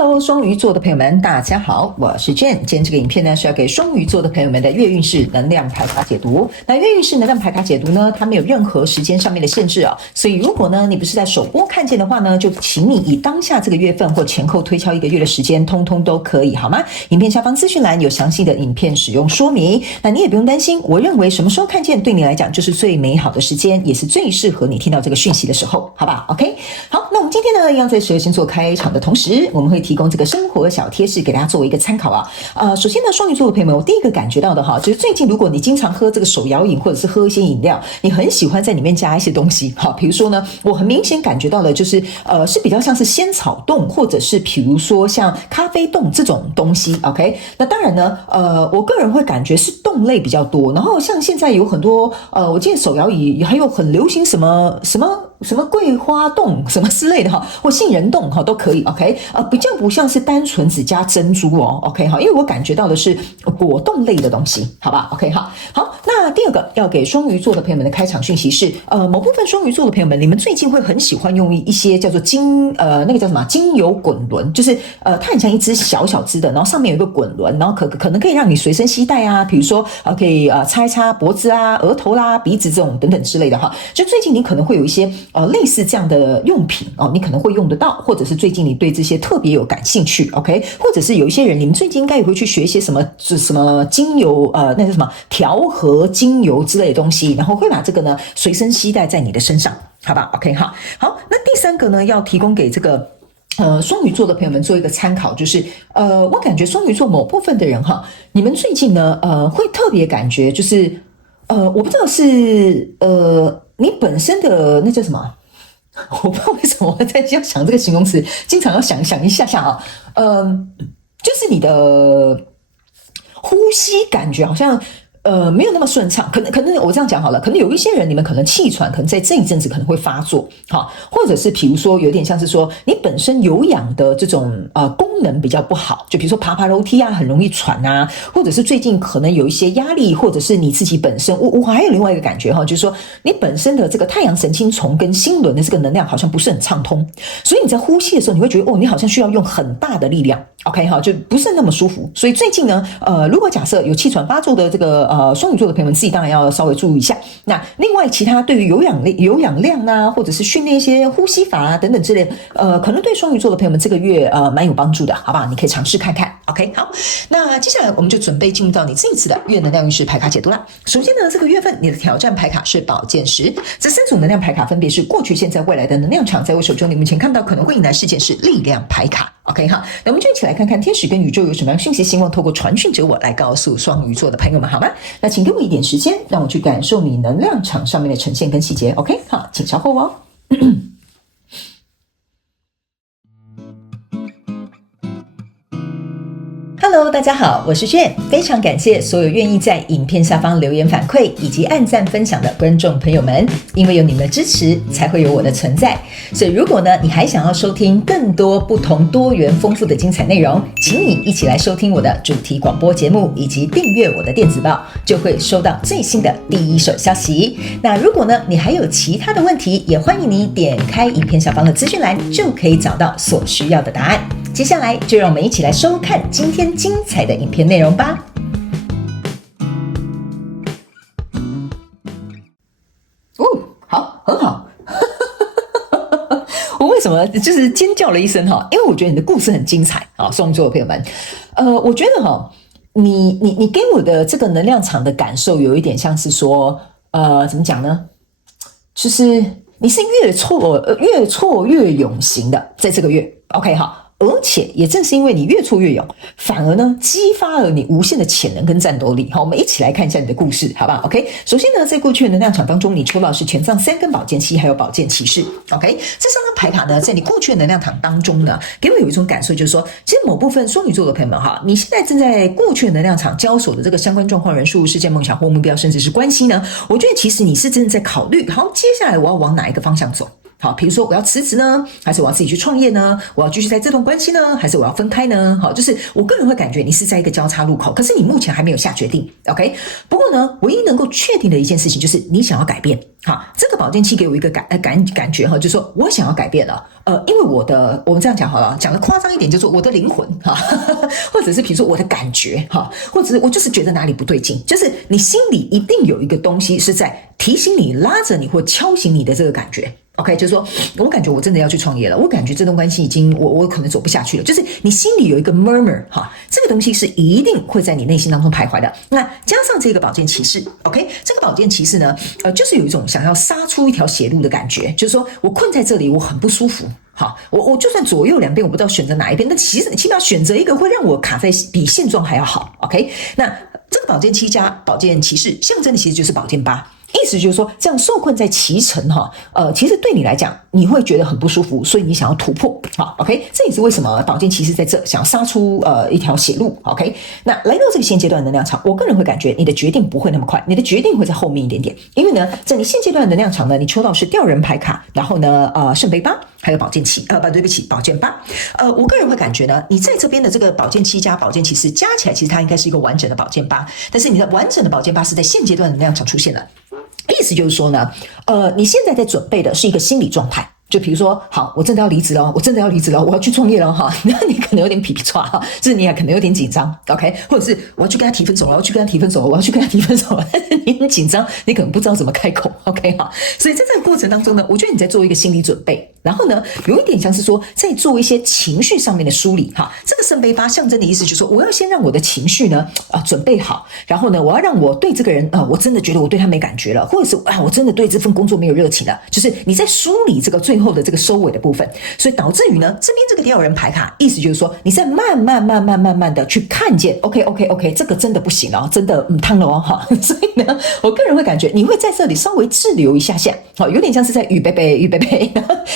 Hello， 双鱼座的朋友们，大家好，我是 Jane。今天这个影片呢是要给双鱼座的朋友们的月运势能量牌卡解读。那月运势能量牌卡解读呢，它没有任何时间上面的限制所以如果呢你不是在首播看见的话呢，就请你以当下这个月份或前后推敲1个月的时间，通通都可以，好吗？影片下方资讯栏有详细的影片使用说明。那你也不用担心，我认为什么时候看见对你来讲就是最美好的时间，也是最适合你听到这个讯息的时候，好吧 ？OK， 好，那我们今天呢，一样在12星座开场的同时，我们会提供这个生活小贴士给大家作为一个参考首先呢，双鱼座的朋友们，我第一个感觉到的就是最近如果你经常喝这个手摇饮或者是喝一些饮料，你很喜欢在里面加一些东西比如说呢，我很明显感觉到的就是是比较像是仙草冻，或者是比如说像咖啡冻这种东西 OK。 那当然呢我个人会感觉是冻类比较多，然后像现在有很多我记得手摇饮还有很流行什么桂花冻什么之类的或杏仁冻都可以 OK。 比较不像是单纯只加珍珠OK 因为我感觉到的是果冻类的东西，好吧 OK 好，那第二个要给双鱼座的朋友们的开场讯息是某部分双鱼座的朋友们，你们最近会很喜欢用一些叫做那个叫什么精油滚轮，就是它很像一只小小只的，然后上面有一个滚轮，然后可能可以让你随身携带比如说可以擦一擦脖子额头啦鼻子这种等等之类的就最近你可能会有一些类似这样的用品你可能会用得到，或者是最近你对这些特别有感兴趣 OK， 或者是有一些人你们最近应该也会去学一些什么精油那是什么调和精油之类的东西，然后会把这个呢随身携带在你的身上，好吧 OK 好，那第三个呢要提供给这个双鱼座的朋友们做一个参考，就是我感觉双鱼座某部分的人你们最近呢会特别感觉就是我不知道是你本身的那叫什么，我不知道为什么我在要想这个形容词，经常要想一下就是你的呼吸感觉好像没有那么顺畅，可能我这样讲好了，可能有一些人你们可能气喘，可能在这一阵子可能会发作或者是比如说有点像是说你本身有氧的这种功能比较不好，就比如说爬楼梯很容易喘或者是最近可能有一些压力，或者是你自己本身我还有另外一个感觉就是说你本身的这个太阳神经丛跟心轮的这个能量好像不是很畅通，所以你在呼吸的时候你会觉得你好像需要用很大的力量 OK 就不是那么舒服，所以最近呢如果假设有气喘发作的这个双鱼座的朋友们，自己当然要稍微注意一下。那另外其他对于有氧量或者是训练一些呼吸法等等之类可能对双鱼座的朋友们这个月蛮有帮助的，好不好？你可以尝试看看 OK 好，那接下来我们就准备进入到你这一次的月能量运势牌卡解读啦。首先呢，这个月份你的挑战牌卡是宝剑10，这3组能量牌卡分别是过去现在未来的能量场，在我手中你目前看到可能会迎来事件是力量牌卡 OK 好，那我们就一起来看看天使跟宇宙有什么样讯息，希望透过传讯者我来告诉双鱼座的朋友们，好吗？那请给我一点时间，让我去感受你能量场上面的呈现跟细节 OK 好，请稍后Hello， 大家好，我是Jane，非常感谢所有愿意在影片下方留言反馈以及按赞分享的观众朋友们，因为有你们的支持，才会有我的存在。所以如果呢，你还想要收听更多不同多元丰富的精彩内容，请你一起来收听我的主题广播节目，以及订阅我的电子报，就会收到最新的第一手消息。那如果呢，你还有其他的问题，也欢迎你点开影片下方的资讯栏，就可以找到所需要的答案。接下来就让我们一起来收看今天精彩的影片内容吧。好，很好。我为什么就是尖叫了一声因为我觉得你的故事很精彩双鱼座的朋友们，我觉得你给我的这个能量场的感受有一点像是说怎么讲呢，就是你是越挫越勇型的，在这个月 OK 好，而且也正是因为你越挫越勇，反而呢激发了你无限的潜能跟战斗力。好，我们一起来看一下你的故事，好不好 ？OK， 首先呢，在过去的能量场当中，你抽到的是权杖3跟宝剑7，还有宝剑骑士。OK， 这3张牌卡呢，在你过去的能量场当中呢，给我有一种感受，就是说，其实某部分双鱼座的朋友们你现在正在过去的能量场交手的这个相关状况、人数、事件、梦想或目标，甚至是关系呢，我觉得其实你是真的在考虑，好，接下来我要往哪一个方向走。好，比如说我要辞职呢，还是我要自己去创业呢？我要继续在这段关系呢，还是我要分开呢？好，就是我个人会感觉你是在一个交叉路口，可是你目前还没有下决定。OK， 不过呢，唯一能够确定的一件事情就是你想要改变。好，这个宝剑七给我一个感觉哈，就是说我想要改变了。因为我们这样讲好了，讲的夸张一点，就是说我的灵魂哈，或者是比如说我的感觉哈，或者是我就是觉得哪里不对劲，就是你心里一定有一个东西是在提醒你、拉着你或敲醒你的这个感觉。OK， 就是说我感觉我真的要去创业了，我感觉这段关系已经我可能走不下去了，就是你心里有一个 murmur 哈，这个东西是一定会在你内心当中徘徊的。那加上这个宝剑骑士 ，OK， 这个宝剑骑士呢，就是有一种想要杀出一条血路的感觉，就是说我困在这里，我很不舒服。好，我就算左右两边我不知道选择哪一边，但起码选择一个会让我卡在比现状还要好。OK， 那这个宝剑七加宝剑骑士象征的其实就是宝剑八。意思就是说，这样受困在其层哈，其实对你来讲，你会觉得很不舒服，所以你想要突破，好 ，OK， 这也是为什么宝剑骑士在这想要杀出一条血路 ，OK， 那来到这个现阶段的能量场，我个人会感觉你的决定不会那么快，你的决定会在后面一点点，因为呢，在你现阶段的能量场呢，你抽到是吊人牌卡，然后呢，圣杯八，还有宝剑七，对不起，宝剑八，我个人会感觉呢，你在这边的这个宝剑七加宝剑骑士加起来，其实它应该是一个完整的宝剑八，但是你的完整的宝剑八是在现阶段的能量场出现了。意思就是说呢，你现在在准备的是一个心理状态，就比如说，好，我真的要离职了，我要去创业了哈，那你可能有点皮皮剉哈，就是你还可能有点紧张 ，OK， 或者是我要去跟他提分手了，我要去跟他提分手了，但是你很紧张，你可能不知道怎么开口 ，OK 哈，所以在这个过程当中呢，我觉得你在做一个心理准备，然后呢，有一点像是说在做一些情绪上面的梳理哈，这个圣杯八象征的意思就是说，我要先让我的情绪呢准备好，然后呢，我要让我对这个人我真的觉得我对他没感觉了，或者是我真的对这份工作没有热情了，就是你在梳理这个最后的这个收尾的部分，所以导致于呢，这边这个第二人牌卡，意思就是说你在慢慢的去看见 ，OK， 这个真的不行了，真的烫了哦哈，所以呢，我个人会感觉你会在这里稍微滞留一下下，好，有点像是在预备，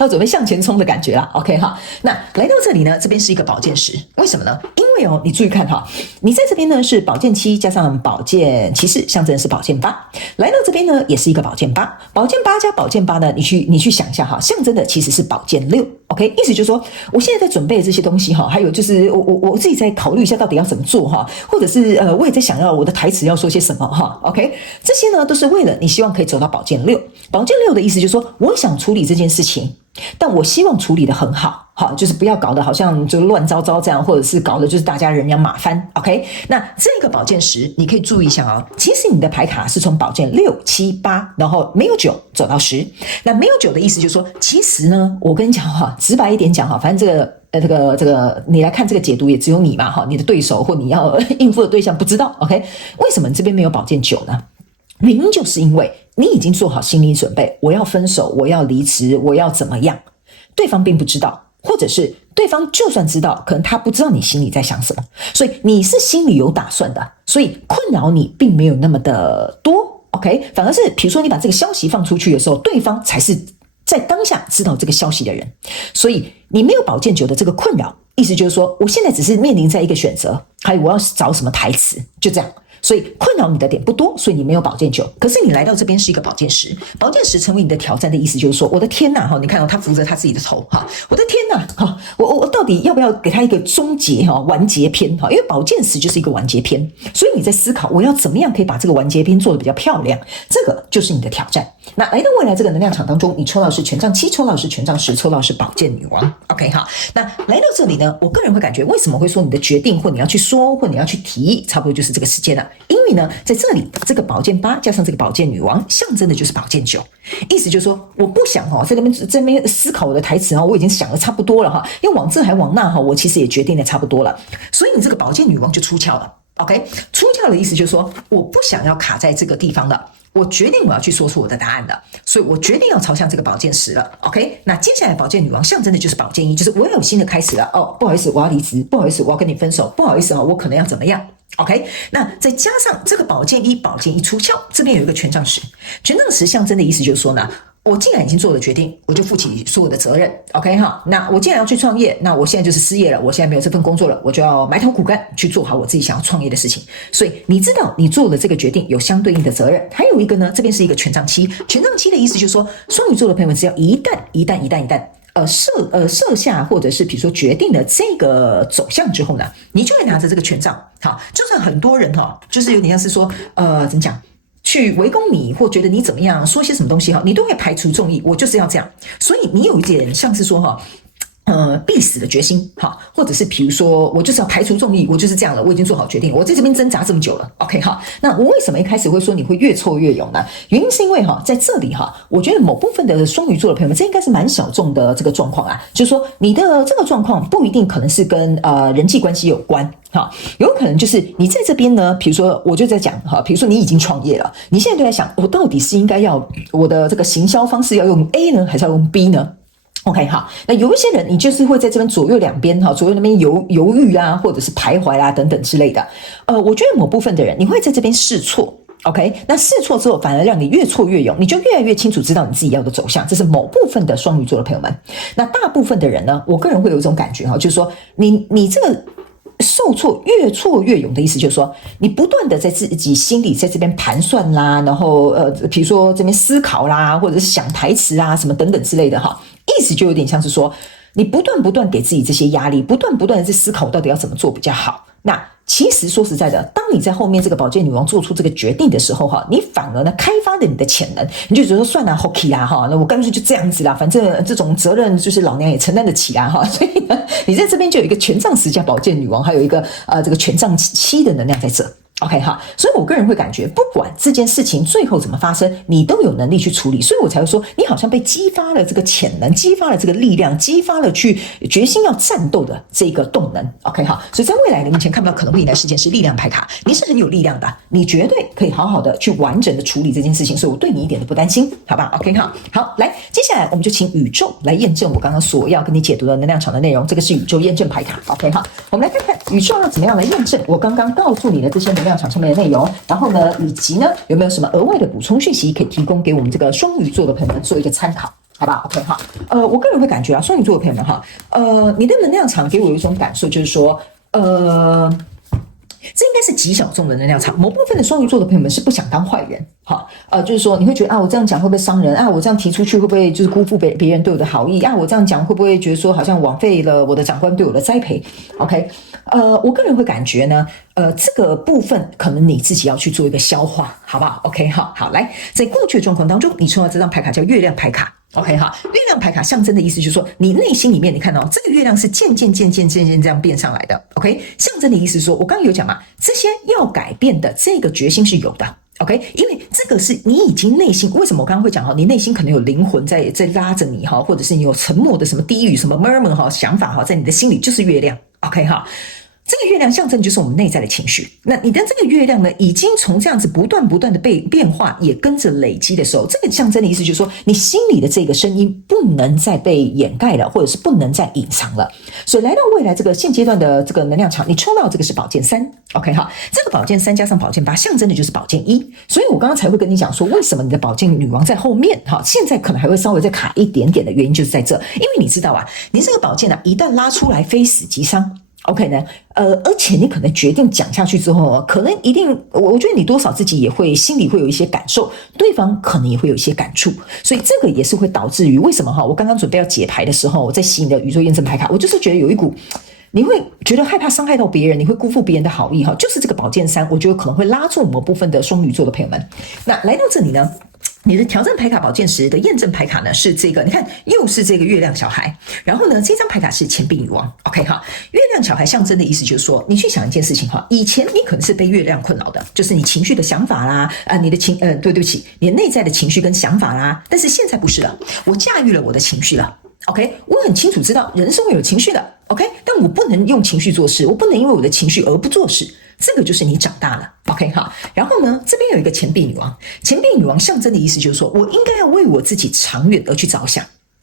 要准备向前冲的感觉啦 ，OK 哈，那来到这里呢，这边是一个宝剑十，为什么呢？因为你注意看哈，你在这边呢是宝剑七加上宝剑骑士，象征的是宝剑八，来到这边呢也是一个宝剑八，宝剑八加宝剑八呢，你去想一下哈，象征的其实是宝剑六 ，OK， 意思就是说，我现在在准备这些东西哈，还有就是我自己在考虑一下到底要怎么做哈，或者是我也在想要我的台词要说些什么哈 ，OK， 这些呢都是为了你希望可以走到宝剑六，宝剑六的意思就是说，我想处理这件事情。但我希望处理得很好，好，就是不要搞得好像就乱糟糟这样，或者是搞得就是大家人仰马翻 ，OK？ 那这个宝剑十，你可以注意一下哦，其实你的牌卡是从宝剑6、7、8，然后没有9走到10。那没有9的意思就是说，其实呢，我跟你讲哈，直白一点讲哈，反正这个你来看这个解读也只有你嘛哈，你的对手或你要应付的对象不知道 ，OK？ 为什么你这边没有宝剑9呢？原因就是因为你已经做好心理准备，我要分手，我要离职，我要怎么样，对方并不知道，或者是对方就算知道，可能他不知道你心里在想什么，所以你是心里有打算的，所以困扰你并没有那么的多 OK， 反而是比如说你把这个消息放出去的时候，对方才是在当下知道这个消息的人，所以你没有宝剑9的这个困扰，意思就是说我现在只是面临在一个选择，还有我要找什么台词，就这样，所以困扰你的点不多，所以你没有宝剑9，可是你来到这边是一个宝剑10，宝剑10成为你的挑战的意思就是说，我的天哪哈，你看他扶着他自己的头哈，我的天哪哈，我到底要不要给他一个终结哈完结篇哈？因为宝剑10就是一个完结篇，所以你在思考我要怎么样可以把这个完结篇做得比较漂亮，这个就是你的挑战。那来到未来这个能量场当中，你抽到是权杖7，抽到是权杖10，抽到是宝剑女王 ，OK 哈。那来到这里呢，我个人会感觉为什么会说你的决定或你要去说或你要去提，差不多就是这个时间了。因为呢，在这里这个宝剑8加上这个宝剑女王，象征的就是宝剑9，意思就是说，我不想在那边思考我的台词我已经想的差不多了哈，因为往这还往那我其实也决定的差不多了，所以你这个宝剑女王就出鞘了。OK， 出鞘的意思就是说，我不想要卡在这个地方了，我决定我要去说出我的答案了，所以我决定要朝向这个宝剑10了。OK， 那接下来宝剑女王象征的就是宝剑1，就是我要有新的开始了。不好意思，我要离职，不好意思，我要跟你分手，不好意思我可能要怎么样。OK， 那再加上这个宝剑1出鞘，这边有一个权杖10，权杖10象征的意思就是说呢，我既然已经做了决定，我就负起所有的责任 ，OK 哈？那我既然要去创业，那我现在就是失业了，我现在没有这份工作了，我就要埋头苦干去做好我自己想要创业的事情。所以你知道你做了这个决定有相对应的责任。还有一个呢，这边是一个权杖七，权杖七的意思就是说，双鱼座的朋友们，只要一旦设下或者是比如说决定了这个走向之后呢，你就会拿着这个权杖，好，就算很多人哈，就是有点像是说怎么讲？去围攻你，或觉得你怎么样，说些什么东西哈，你都会排除众议，我就是要这样。所以你有一点像是说哈，必死的决心哈，或者是比如说我就是要排除众议，我就是这样了，我已经做好决定了，我在这边挣扎这么久了 ，OK 哈。那我为什么一开始会说你会越挫越勇呢？原因是因为哈，在这里哈，我觉得某部分的双鱼座的朋友们，这应该是蛮小众的这个状况啊，就是说你的这个状况不一定可能是跟人际关系有关。好，有可能就是你在这边呢，比如说我就在讲哈，比如说你已经创业了，你现在就在想，我到底是应该要我的这个行销方式要用 A 呢，还是要用 B 呢？OK 好，那有一些人你就是会在这边左右两边哈，左右那边犹豫啊，或者是徘徊啊等等之类的。我觉得某部分的人你会在这边试错。OK， 那试错之后反而让你越挫越勇，你就越来越清楚知道你自己要的走向，这是某部分的双鱼座的朋友们。那大部分的人呢，我个人会有一种感觉哈，就是说你这个受挫越挫越勇的意思就是说，你不断的在自己心里在这边盘算啦，然后比如说这边思考啦，或者是想台词啊什么等等之类的哈，意思就有点像是说，你不断给自己这些压力，不断的在思考到底要怎么做比较好。那其实说实在的，当你在后面这个宝剑女王做出这个决定的时候哈，你反而呢开发了你的潜能，你就觉得说算了 ，Hockey 啊哈，那我干脆就这样子啦，反正这种责任就是老娘也承担得起啦哈，所以呢，你在这边就有一个权杖十加宝剑女王，还有一个这个权杖七的能量在这。OK 哈，所以我个人会感觉，不管这件事情最后怎么发生，你都有能力去处理，所以我才会说，你好像被激发了这个潜能，激发了这个力量，激发了去决心要战斗的这个动能。OK 哈，所以在未来你目前看不到可能会迎来事件是力量牌卡，你是很有力量的，你绝对可以好好的去完整的处理这件事情，所以我对你一点都不担心，好吧 ？OK 哈，好，来，接下来我们就请宇宙来验证我刚刚所要跟你解读的能量场的内容，这个是宇宙验证牌卡。OK 哈，我们来看看宇宙要怎么样来验证我刚刚告诉你的这些能量场上面的内容，然后呢，以及呢有没有什么额外的补充讯息可以提供给我们这个双鱼座的朋友们做一个参考，好吧 ？OK 哈，我个人会感觉啊，双鱼座的朋友们哈，你的能量场给我有一种感受，就是说，这应该是极小众的能量场，某部分的双鱼座的朋友们是不想当坏人，哈，就是说你会觉得啊，我这样讲会不会伤人啊？我这样提出去会不会就是辜负别人对我的好意啊？我这样讲会不会觉得说好像枉费了我的长官对我的栽培 ？OK，我个人会感觉呢，这个部分可能你自己要去做一个消化，好不好 ？OK， 好，来，在过去的状况当中，你抽到这张牌卡叫月亮牌卡。OK 哈，月亮牌卡象征的意思就是说，你内心里面你看到这个月亮是渐渐这样变上来的。OK， 象征的意思是说，我刚刚有讲嘛，这些要改变的这个决心是有的。OK， 因为这个是你已经内心，为什么我刚刚会讲哈，你内心可能有灵魂在拉着你哈，或者是你有沉默的什么低语什么 murmur 哈想法哈，在你的心里就是月亮。OK 哈。这个月亮象征就是我们内在的情绪，那你的这个月亮呢，已经从这样子不断的被变化，也跟着累积的时候，这个象征的意思就是说，你心里的这个声音不能再被掩盖了，或者是不能再隐藏了。所以来到未来这个现阶段的这个能量场，你抽到这个是宝剑三 ，OK 哈，这个宝剑三加上宝剑八，象征的就是宝剑一。所以我刚刚才会跟你讲说，为什么你的宝剑女王在后面，哈，现在可能还会稍微再卡一点点的原因就是在这，因为你知道啊，你这个宝剑啊，一旦拉出来，非死即伤。OK 呢，而且你可能决定讲下去之后，可能一定，我觉得你多少自己也会心里会有一些感受，对方可能也会有一些感触，所以这个也是会导致于为什么哈，我刚刚准备要解牌的时候，我在洗你的宇宙验证牌卡，我就是觉得有一股，你会觉得害怕伤害到别人，你会辜负别人的好意哈，就是这个宝剑三，我觉得可能会拉住某部分的双鱼座的朋友们。那来到这里呢，你的挑战牌卡宝剑十的验证牌卡呢是这个，你看又是这个月亮小孩，然后呢这张牌卡是钱币女王 ，OK 哈，月亮小孩象征的意思就是说，你去想一件事情哈，以前你可能是被月亮困扰的，就是你情绪的想法啦，你的对不起，你内在的情绪跟想法啦，但是现在不是了，我驾驭了我的情绪了。OK， 我很清楚知道人是会有情绪的 ，OK， 但我不能用情绪做事，我不能因为我的情绪而不做事，这个就是你长大了 ，OK 哈。然后呢，这边有一个钱币女王，钱币女王象征的意思就是说我应该要为我自己长远而去着想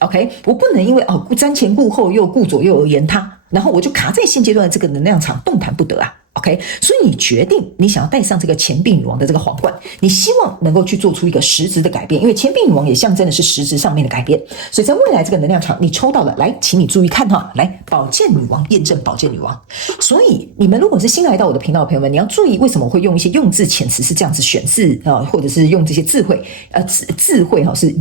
，OK， 我不能因为瞻前顾后又顾左右而言他，然后我就卡在现阶段的这个能量场动弹不得啊。OK， 所以你决定你想要戴上这个钱币女王的这个皇冠，你希望能够去做出一个实质的改变，因为钱币女王也象征的是实质上面的改变。所以在未来这个能量场，你抽到了，来，请你注意看哈，来，宝剑女王验证宝剑女王。所以你们如果是新来到我的频道的朋友们，你要注意为什么我会用一些用字遣词是这样子选字或者是用这些智慧智慧哈是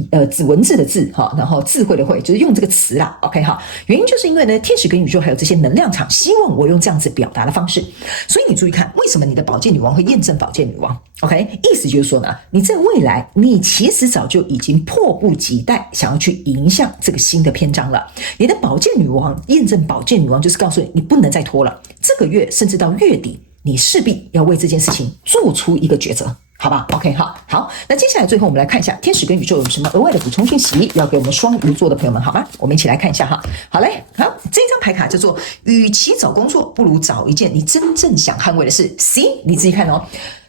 文字的字哈，然后智慧的慧就是用这个词啦 ，OK 哈，原因就是因为呢，天使跟宇宙还有这些能量场希望我用这样子表达的方式。所以你注意看，为什么你的宝剑女王会验证宝剑女王 ？OK， 意思就是说呢，你在未来，你其实早就已经迫不及待想要去迎向这个新的篇章了。你的宝剑女王验证宝剑女王，就是告诉你，你不能再拖了。这个月甚至到月底，你势必要为这件事情做出一个抉择。好吧 ，OK 好，那接下来最后我们来看一下天使跟宇宙有什么额外的补充讯息要给我们双鱼座的朋友们，好吗？我们一起来看一下哈。好嘞，好，这张牌卡叫做与其找工作，不如找一件你真正想捍卫的事。C， 你自己看哦。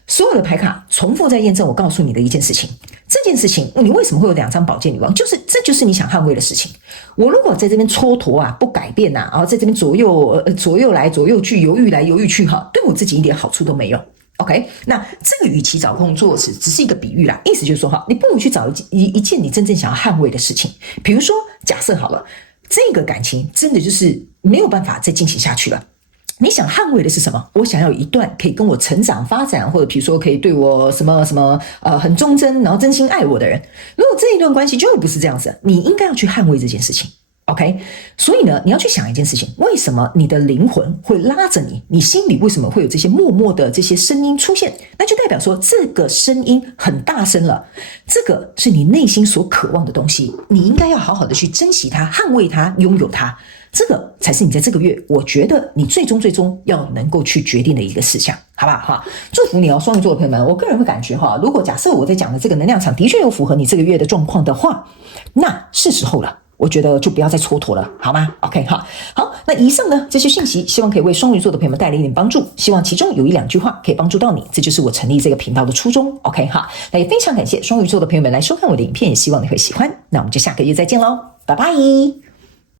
所有的牌卡重复在验证我告诉你的一件事情，这件事情你为什么会有2张宝剑女王，这就是你想捍卫的事情。我如果在这边蹉跎啊，不改变啊，然后在这边左右来左右去，犹豫来犹豫去哈，对我自己一点好处都没有。OK， 那这个与其找工作只是一个比喻啦，意思就是说哈，你不如去找一件你真正想要捍卫的事情。比如说，假设好了，这个感情真的就是没有办法再进行下去了。你想捍卫的是什么？我想要有一段可以跟我成长发展，或者比如说可以对我什么很忠贞，然后真心爱我的人。如果这一段关系就不是这样子，你应该要去捍卫这件事情。OK， 所以呢，你要去想一件事情，为什么你的灵魂会拉着你？你心里为什么会有这些默默的这些声音出现？那就代表说这个声音很大声了，这个是你内心所渴望的东西，你应该要好好的去珍惜它、捍卫它、拥有它。这个才是你在这个月，我觉得你最终要能够去决定的一个事项，好不好哈？祝福你哦，双鱼座的朋友们。我个人会感觉哈，如果假设我在讲的这个能量场的确有符合你这个月的状况的话，那是时候了。我觉得就不要再蹉跎了，好吗 ？OK 哈，好，那以上呢这些讯息，希望可以为双鱼座的朋友们带来一点帮助，希望其中有1-2句话可以帮助到你，这就是我成立这个频道的初衷。OK 哈，那也非常感谢双鱼座的朋友们来收看我的影片，也希望你会喜欢。那我们就下个月再见喽，拜拜。